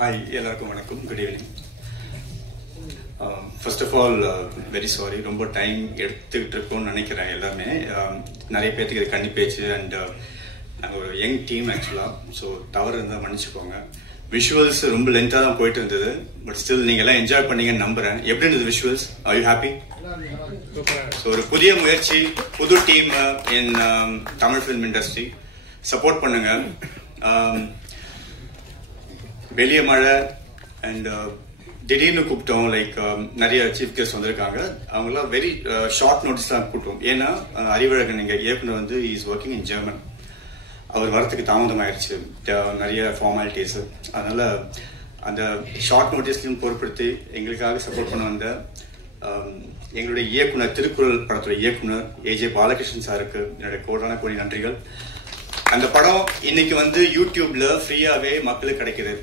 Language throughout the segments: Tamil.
Hi, எல்லாருக்கும் வணக்கம். Good evening. First of all, very sorry. ரொம்ப டைம் எடுத்துக்கிட்டு இருக்கோம்னு நினைக்கிறேன் எல்லாமே. நிறைய பேருக்கு இது கண்ணி பேச்சு அண்ட் நாங்கள் ஒரு யங் டீம் ஆக்சுவலாக. ஸோ தவறு இருந்தால் மன்னிச்சுக்கோங்க. விஷுவல்ஸ் ரொம்ப லென்த்தாக தான் போயிட்டு இருந்தது. பட் ஸ்டில் நீங்கள் எல்லாம் என்ஜாய் பண்ணீங்கன்னு நம்புறேன். எப்படி இருந்தது visuals? Are you happy? So ஒரு புதிய முயற்சி, புது team in Tamil film industry. Support பண்ணுங்க. வெளியே மழை அண்ட் திடீர்னு கூப்பிட்டோம். லைக் நிறைய சீஃப் கெஸ்ட் வந்திருக்காங்க. அவங்களாம் வெரி ஷார்ட் நோட்டீஸ் தான் கூப்பிட்டோம். ஏன்னா அறிவழகன் எங்கள் இயக்குனர் வந்து இஸ் ஒர்க்கிங் இன் ஜெர்மன். அவர் வரத்துக்கு தாமதம் ஆயிடுச்சு, நிறைய ஃபார்மாலிட்டிஸ். அதனால அந்த ஷார்ட் நோட்டீஸ்லையும் பொருட்படுத்தி எங்களுக்காக சப்போர்ட் பண்ண வந்த எங்களுடைய இயக்குனர், திருக்குறள் படத்தோட இயக்குனர் ஏஜே பாலகிருஷ்ணன் சாருக்கு என்னுடைய கோடான கோடி நன்றிகள். அந்த படம் இன்னைக்கு வந்து யூடியூப்ல ஃப்ரீயாவே மக்களுக்கு கிடைக்குது.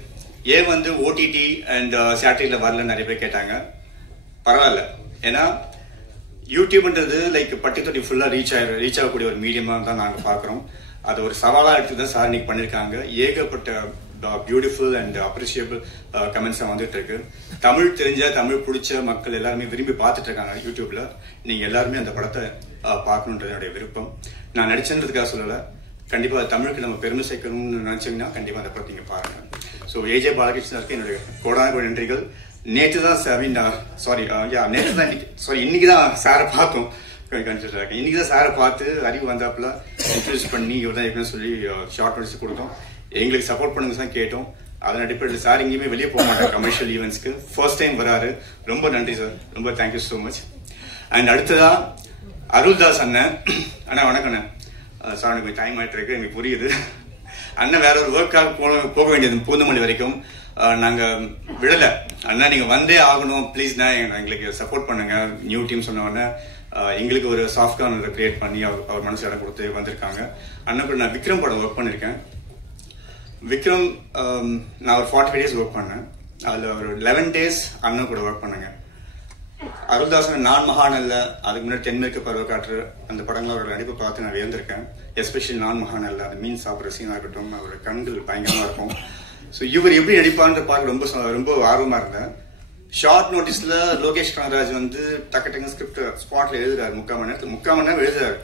ஏன் வந்து ஓடிடி அண்ட் சேட்டலைட்ல வரல நிறைய பேர் கேட்டாங்க. பரவாயில்ல, ஏன்னா யூடியூப்ன்றது லைக் பட்டி தொட்டி ஃபுல்லா ரீச் ஆகக்கூடிய ஒரு மீடியமா தான் நாங்க பாக்குறோம். அது ஒரு சவாலா எடுத்து தான் சார் இன்னைக்கு பண்ணிருக்காங்க. ஏகப்பட்ட பியூட்டிஃபுல் அண்ட் அப்ரிஷியபிள் கமெண்ட்ஸ் வந்துட்டு இருக்கு. தமிழ் தெரிஞ்ச, தமிழ் பிடிச்ச மக்கள் எல்லாருமே விரும்பி பார்த்துட்டு இருக்காங்க யூடியூப்ல. நீங்க எல்லாருமே அந்த படத்தை பார்க்கணுன்றது என்னுடைய விருப்பம். நான் நடிச்சதுக்காக சொல்லல, கண்டிப்பா தமிழுக்கு நம்ம பெருமை சேர்க்கணும்னு நினைச்சீங்கன்னா கண்டிப்பா அந்த படத்தை நீங்க பாருங்க. ஸோ ஏஜே பாலகிருஷ்ணருக்கு என்னுடைய கோடான நன்றிகள். நேற்று தான் இன்னைக்கு தான் சாரை பார்த்தோம். இன்னைக்கு தான் சாரை பார்த்து அறிவு வந்தாப்புல இன்ட்ரடியூஸ் பண்ணி இவர் தான் ஏற்கனவே சொல்லி ஷார்ட் நோட்டீஸ் கொடுத்தோம். எங்களுக்கு சப்போர்ட் பண்ணுங்க தான் கேட்டோம். அதன் அடிப்படையில் சார் எங்கேயுமே வெளியே போக மாட்டாங்க கமர்ஷியல் ஈவெண்ட்ஸ்க்கு. ஃபர்ஸ்ட் டைம் வராரு. ரொம்ப நன்றி சார், ரொம்ப தேங்க்யூ ஸோ மச். அண்ட் அடுத்ததா அருள்தாஸ் அண்ணன். அண்ணா வணக்கம் அண்ணன். சார் எனக்கு கொஞ்சம் டைம் ஆகிட்டு இருக்கு, எனக்கு புரியுது. அண்ணன் வேற ஒரு ஒர்க்காக போக வேண்டியது பூந்தமல்லி வரைக்கும். நாங்க விடல. அண்ணா நீங்க வந்தே ஆகணும் ப்ளீஸ்ண்ணா, எங்களுக்கு சப்போர்ட் பண்ணுங்க. நியூ டீம் சொன்ன உடனே எங்களுக்கு ஒரு சாஃப்ட் கார்னர் கிரியேட் பண்ணி அவர் மனசு இடம் கொடுத்து வந்திருக்காங்க. அண்ணன் கூட நான் விக்ரம் படம் ஒர்க் பண்ணிருக்கேன். விக்ரம் நான் ஒரு 45 days ஒர்க் பண்ணேன். அதுல ஒரு 11 days அண்ணன் கூட ஒர்க் பண்ணுங்க. அருள்தாசன் நான் மகாநல்ல, அதுக்கு முன்னாடி தென்மேற்கு பருவக்காற்று, அந்த படங்களை அவரோட நடிப்பை பார்த்து நான் வியந்திருக்கேன். எஸ்பெஷலி நான் மகாநல்ல, அந்த மீன் சாப்பிட்ற சீனா இருக்கட்டும், அவரோட கண்கள் பயங்கரமா இருக்கும். ஸோ இவர் எப்படி நடிப்பான்னு பார்க்க ரொம்ப ஆர்வமா இருந்தேன். ஷார்ட் நோட்டீஸ்ல லோகேஷ் கனகராஜ் வந்து டக்கு ஸ்கிரிப்ட் ஸ்பாட்ல எழுதுறாரு. 3/4 மணி நேரம் எழுதுறாரு.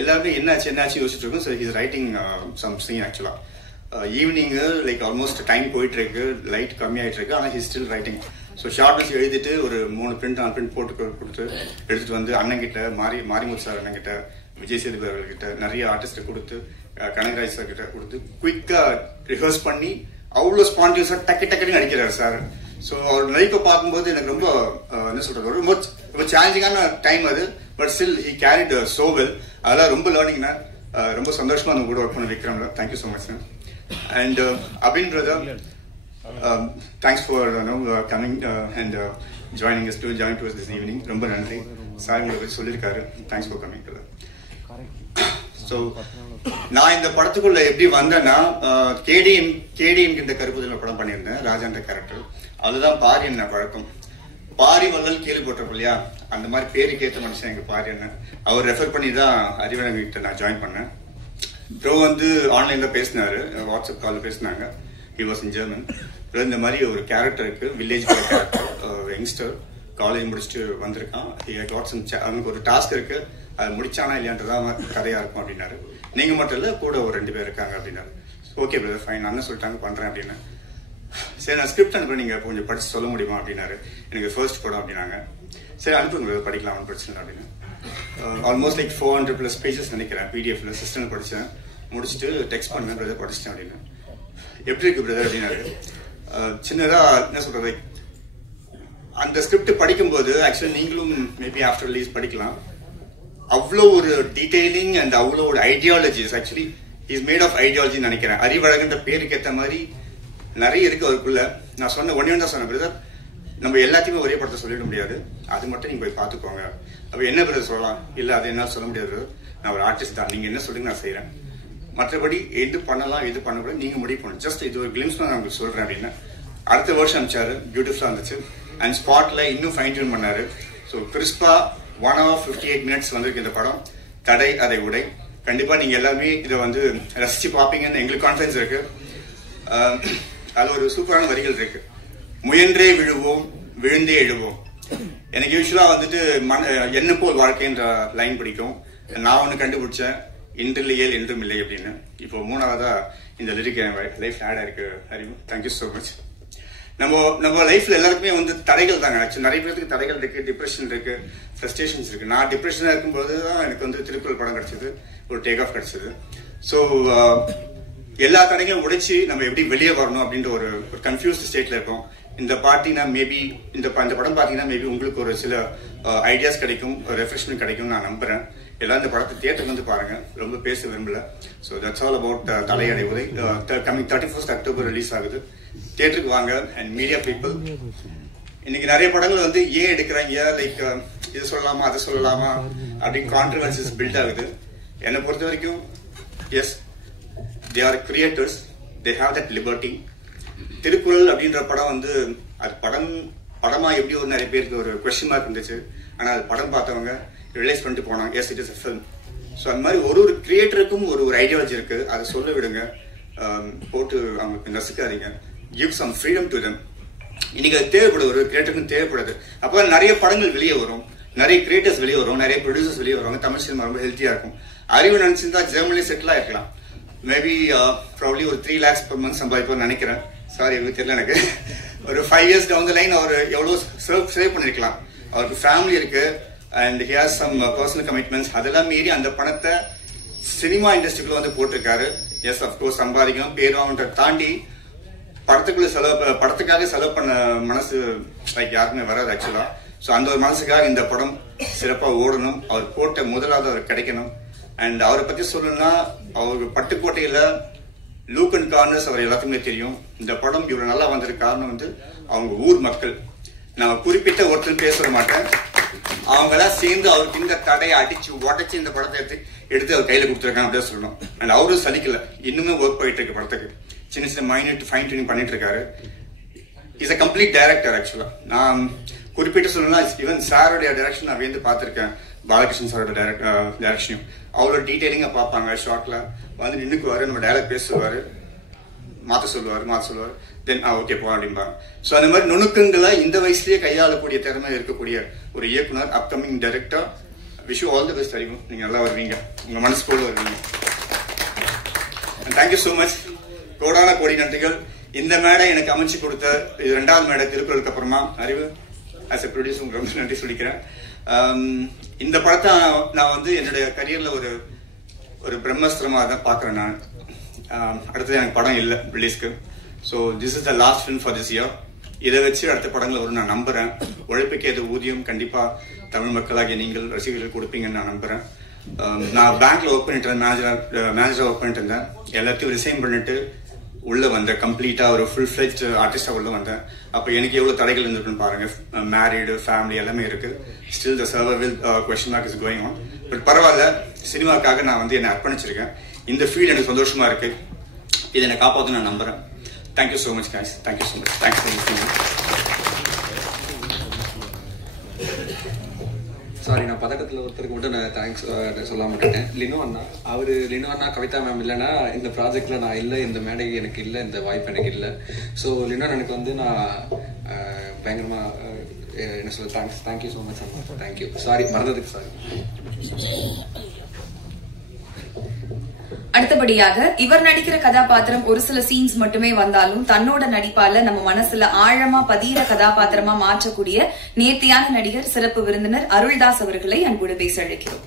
எல்லாருமே என்னாச்சு யோசிச்சுட்டு இருக்கும். So he's writing some scene. ஆக்சுவலா ஈவினிங் லைக் ஆல்மோஸ்ட் டைம் போயிட்டு இருக்கு, லைட் கம்மியாயிட்டு இருக்கு, ஆனால் he's still writing. So short notes எழுதிட்டு ஒரு 3 print 4 print போட்டு கொடுத்து எடுத்துட்டு வந்து அண்ணங்கிட்ட, மாரிமுத்து சார் அண்ணங்கிட்ட, விஜய் சேதுபதி அவர்கிட்ட, நிறைய ஆர்டிஸ்ட் கொடுத்து, கனகராஜ் சார் கிட்ட கொடுத்து குயிக்கா ரிஹர்ஸ் பண்ணி அவ்வளோ ஸ்பான்டியஸா டக்குன்னு நடிக்கிறாரு சார். ஸோ அவர் நடிப்பை பார்க்கும்போது எனக்கு ரொம்ப என்ன சொல்றது, ரொம்ப சேலஞ்சிங்கான டைம் அது. But still he carried so well. அதெல்லாம் ரொம்ப லேர்னிங்னா ரொம்ப சந்தோஷமா அந்த கூட ஒர்க் பண்ண விக்ரம்ல. Thank you so much. And Abin brother, thanks for coming and joining us this evening. ரொம்ப நன்றி சார், உங்களுக்கு சொல்லியிருக்காரு. Thanks for coming. ஸோ நான் இந்த படத்துக்குள்ள எப்படி வந்தேன்னா, கேடிஎம் இந்த கருப்புதல படம் பண்ணியிருந்தேன், ராஜான்ற கேரக்டர். அதுதான் பாரியன் பழக்கம். பாரி வள்ளல் கேள்விப்பட்டிருப்போம் இல்லையா, அந்த மாதிரி பேருக்கு ஏற்ற மனுஷன் எங்க பாரியன். அவர் ரெஃபர் பண்ணி தான் அறிவழகன் கிட்ட நான் ஜாயின் பண்ணேன். ப்ரோ வந்து ஆன்லைன்ல பேசினாரு, வாட்ஸ்அப் கால் பேசினாங்க. He was in German. இந்த மாதிரி ஒரு கேரக்டர் இருக்கு, வில்லேஜ் கேரக்டர், யங்ஸ்டர், காலேஜ் முடிச்சுட்டு வந்திருக்கான். அவனுக்கு ஒரு டாஸ்க் இருக்கு, அது முடிச்சானா இல்லையான்றதான் கதையா இருக்கும் அப்படின்னாரு. நீங்க மட்டும் இல்ல, கூட ஒரு 2 பேர் இருக்காங்க அப்படின்னாரு. ஓகே பிரதர், ஃபைன், அண்ணன் சொல்லிட்டாங்க பண்றேன் அப்படின்னு. சரி, நான் ஸ்கிரிப்ட் அனுப்புறேன், நீங்க கொஞ்சம் படிச்சு சொல்ல முடியுமா அப்படின்னாரு. எனக்கு ஃபர்ஸ்ட் படம் அப்படின்னாங்க. சரி அனுப்புங்க, படிக்கலாம், பிரச்சனை அப்படின்னு. ஆல்மோஸ்ட் லைக் 400+ pages நினைக்கிறேன். பிடிஎஃப்ல சிஸ்டம் படிச்சேன், முடிச்சுட்டு டெக்ஸ்ட் பண்ணேன், பிரதர் படிச்சிட்டேன் அப்படின்னு. எப்படி இருக்கு பிரதர் அப்படின்னாரு. சின்னதா என்ன சொல்றது, அந்த ஸ்கிரிப்ட் படிக்கும்போது ஆக்சுவலி நீங்களும் மேபி ஆஃப்டர் ரிலீஸ் படிக்கலாம். அவ்வளோ ஒரு டீடைலிங் அண்ட் அவ்வளோ ஒரு ideologies. Actually is made of ideology நினைக்கிறேன். அறிவழகன்ற பேருக்கு ஏற்ற மாதிரி நிறைய இருக்கு அவருக்குள்ள. நான் சொன்ன ஒன்னே தான் சொன்னேன், பிரதர் நம்ம எல்லாத்தையுமே ஒரே படத்தை சொல்லிட முடியாது, அது மட்டும் நீங்க போய் பார்த்துக்கோங்க. அப்ப என்ன பிரதர் சொல்லலாம், இல்ல அது என்ன சொல்ல முடியாது, நான் ஒரு ஆர்டிஸ்ட் தான், நீங்க என்ன சொல்லுங்க நான் செய்யறேன், மற்றபடி எது பண்ணலாம் எது பண்ணக்கூடாது நீங்க முடிவு பண்ணணும், ஜஸ்ட் இது ஒரு கிளிம்ஸ் நான் உங்களுக்கு சொல்றேன் அப்படின்னு. அடுத்த வருஷம் அனுப்பிச்சாரு, பியூட்டிஃபுல்லா இருந்துச்சு. அண்ட் ஸ்பாட்ல இன்னும் ஃபைன் டியூன் பண்ணாரு. ஸோ கிறிஸ்பா 1 hour 58 minutes வந்திருக்கு இந்த படம். தடை அதை உடை. கண்டிப்பா நீங்க எல்லாருமே இதை வந்து ரசிச்சு பார்ப்பீங்கன்னு எங்களுக்கு கான்ஃபிடன்ஸ் இருக்கு. அது ஒரு சூப்பரான வரிகள் இருக்கு. முயன்றே விழுவோம் விழுந்தே எழுவோம். எனக்கு யூஸ்வலா வந்துட்டு என்ன போல் வாழ்க்கைன்ற லைன் பிடிக்கும். நான் ஒண்ணு கண்டுபிடிச்சேன், இன்றில்லையேல் என்றும் இல்லை அப்படின்னு. இப்போ 3வதா இந்த லிரிக் என் லைஃப்ல ஆட் ஆயிருக்கு. Hari, thank you so much. நம்ம லைஃப்ல எல்லாருக்குமே வந்து தடைகள் தாங்க. நிறைய பேருக்கு தடைகள் இருக்கு, டிப்ரெஷன் இருக்கு, ஃப்ரஸ்ட்ரேஷன்ஸ் இருக்கு. நான் டிப்ரெஷனா இருக்கும்போது தான் எனக்கு வந்து திருக்குறள் படம் கிடைச்சது, ஒரு டேக் ஆஃப் கிடைச்சது. ஸோ எல்லா தடைகளையும் உடைச்சு நம்ம எப்படி வெளியே வரணும் அப்படின்ற ஒரு கன்ஃபியூஸ்ட் ஸ்டேட்ல இருக்கோம். இந்த பார்ட்டினா மேபி இந்த படம் பார்த்தீங்கன்னா மேபி உங்களுக்கு ஒரு சில ஐடியாஸ் கிடைக்கும், ரெஃப்ரெஷ்மெண்ட் கிடைக்கும் நான் நம்புறேன். எல்லாம் இந்த படத்தை தியேட்டருக்கு வந்து பாருங்க. ரொம்ப பேச விரும்பல. ஸோ தட்ஸ் ஆல் அபவுட் தலையடை உதை. கமிங் 31st அக்டோபர் ரிலீஸ் ஆகுது. தியேட்டருக்கு வாங்க. அண்ட் மீடியா பீப்புள், இன்னைக்கு நிறைய படங்கள் வந்து ஏன் எடுக்கிறாங்க, லைக் இது சொல்லலாமா அதை சொல்லலாமா அப்படின்னு கான்ட்ரவர்சிஸ் பில்ட் ஆகுது. என்னை பொறுத்த வரைக்கும் yes, they are creators, they have that liberty. Thirukkural அப்படின்ற படம் வந்து அது படமா எப்படி ஒரு நிறைய பேருக்கு ஒரு கொஸ்டின் மார்க் இருந்துச்சு. ஆனா அது படம் பார்த்தவங்க ரிலைஸ் பண்ணிட்டு போனாங்க, S it is a film. So அந்த மாதிரி ஒரு கிரியேட்டருக்கும் ஒரு ஐடியாலஜி இருக்கு. அதை சொல்ல விடுங்க, போட்டு அவங்களுக்கு நசுக்காதீங்க. Give some freedom to them. இன்னைக்கு அது தேவைப்படுது, ஒரு கிரியேட்டருக்கும் தேவைப்படுது. அப்போ நிறைய படங்கள் வெளியே வரும், நிறைய கிரியேட்டர்ஸ் வெளியே வரும், நிறைய ப்ரொடியூசர்ஸ் வெளியே வருவாங்க. தமிழ் சினிமா ரொம்ப ஹெல்த்தியா இருக்கும். அறிவு நினைச்சிருந்தா ஜெர்மனிலே செட்டில் ஆயிருக்கலாம். மேபி ப்ராப்ளி ஒரு 3 lakhs per month சம்பாதிப்போம்னு நினைக்கிறேன். சாரி, எனக்கு தெரியல. எனக்கு ஒரு 5 years down the line அவர் எவ்வளவு சேவ் பண்ணிருக்கலாம். அவருக்கு ஃபேமிலி இருக்கு and he has some personal commitments. அதெல்லாம் மீறி அந்த பணத்தை சினிமா இண்டஸ்ட்ரிக்குள்ள வந்து போட்டிருக்காரு. எஸ், அப்கோர்ஸ் சம்பாதிக்கணும், பேர் வாங்கன்றதை தாண்டி படத்துக்காக செலவு பண்ண மனசு லைக் யாருக்குமே வராது ஆக்சுவலா. ஸோ அந்த ஒரு மனசுக்காக இந்த படம் சிறப்பா ஓடணும். அவர் போட்ட முதலாவது அவர் கிடைக்கணும். அண்ட் அவரை பத்தி சொல்லணும்னா, அவருக்கு பட்டுக்கோட்டையில லூக் அண்ட் கார்னர்ஸ் அவர் எல்லாத்துக்குமே தெரியும். இந்த படம் இவ்வளவு நல்லா வந்ததுக்கு காரணம் வந்து அவங்க ஊர் மக்கள். நான் குறிப்பிட்ட ஒருத்தர் பேச மாட்டேன், அவங்க எல்லாம் சேர்ந்து அவருக்கு இந்த தடையை அடிச்சு உடச்சு இந்த படத்தை எடுத்து அவர் கையில கொடுத்துருக்காங்க அப்படின்னு சொல்லணும். அண்ட் அவரும் சலிக்கல, இன்னுமே ஒர்க் போயிட்டு இருக்கு படத்துக்கு. சின்ன சின்ன மைனட் ஃபைன் டியூனிங் பண்ணிட்டு இருக்காரு. இஸ் அ கம்ப்ளீட் டைரக்டர் ஆக்சுவலா. நான் குறிப்பிட்டு சொல்லணும்னா ஈவன் சாரோடைய டைரக்ஷன் நான் வந்து பார்த்திருக்கேன். பாலகிருஷ்ணன் சாரோட டைரக்ஷனையும் அவ்வளோ டீட்டெயிலிங்கா பார்ப்பாங்க. ஷார்ட்ல வந்து நின்னுக்குவாரு, நம்ம டைலாக் பேசுவாரு, மாத்த சொல்லுவாரு, தென் ஓகே போ அப்படிம்பாங்க. ஸோ அந்த மாதிரி நுணுக்கங்களை இந்த வயசுலயே கையாளக்கூடிய திறமை இருக்கக்கூடிய ஒரு இயக்குனர், upcoming director. Wish you all the best. அறிவும் நீங்க நல்லா வருவீங்க, உங்க மனசு போல வருவீங்க. Thank you so much. கோடான கோடி நன்றிகள். இந்த மேடை எனக்கு அமைச்சு கொடுத்த இது 2வது மேடை திருக்குறளுக்கு அப்புறமா. அறிவு ஆஸ் எ ப்ரொடியூசர் உங்களுக்கு ரொம்ப நன்றி சொல்லிக்கிறேன். இந்த படத்தை நான் வந்து என்னுடைய கரியர்ல ஒரு பிரம்மஸ்திரமா தான் பாக்குறேன் நான். அடுத்தது எனக்கு படம் இல்லை ரிலீஸ்க்கு. So this is the last film for this year. இதை வச்சு அடுத்த படங்கள் வரும் நான் நம்புறேன். உழைப்புக்கு ஏது ஊதியம் கண்டிப்பா தமிழ் மக்களாகிய நீங்கள் ரசிகர்கள் கொடுப்பீங்கன்னு நான் நம்புறேன். நான் பேங்க்ல ஒர்க் பண்ணிட்டு இருந்தேன், மேனேஜரா ஒர்க் பண்ணிட்டு இருந்தேன். எல்லாத்தையும் ரிசைன் பண்ணிட்டு உள்ள வந்தேன். கம்ப்ளீட்டா ஒரு ஃபுல் ஃபிளெஜ்ட் ஆர்டிஸ்டா உள்ள வந்தேன். அப்ப எனக்கு எவ்வளவு தடைகள் இருந்திருக்குன்னு பாருங்க. மேரிடு, ஃபேமிலி எல்லாமே இருக்கு. Still the survival question mark is going on. But பரவாயில்ல, சினிமாக்காக நான் வந்து என்னை அர்ப்பணிச்சிருக்கேன். இந்த ஃபீல்ட் எனக்கு சந்தோஷமா இருக்கு. இதை என்னை காப்பாற்ற நான் நம்புறேன். Thank you so much guys. Thank you so much. Thanks for listening. Sorry, நான் பதக்கத்தில் ஒருத்தருக்கு மட்டும் நான் தேங்க்ஸ் சொல்ல மாட்டேன். லினோ அண்ணா கவிதா மேம் இல்லைன்னா இந்த ப்ராஜெக்ட்ல நான் இல்லை, இந்த மேடை எனக்கு இல்லை, இந்த வாய்ப்பு எனக்கு இல்லை. ஸோ லினோ எனக்கு வந்து நான் பயங்கரமா என்ன சொல்ல தேங்க்யூ ஸோ மச் அண்ணா. தேங்க்யூ. சாரி, மறந்ததுக்கு சாரி. அடுத்தபடியாக இவர் நடிக்கிற கதாபாத்திரம் ஒரு சில சீன்ஸ் மட்டுமே வந்தாலும் தன்னோட நடிப்பால நம்ம மனசுல ஆழமா பதிகிற கதாபாத்திரமா மாற்றக்கூடிய நேர்த்தியான நடிகர், சிறப்பு விருந்தினர் அருள்தாஸ் அவர்களை அன்போடு பேச அழைக்கிறோம்.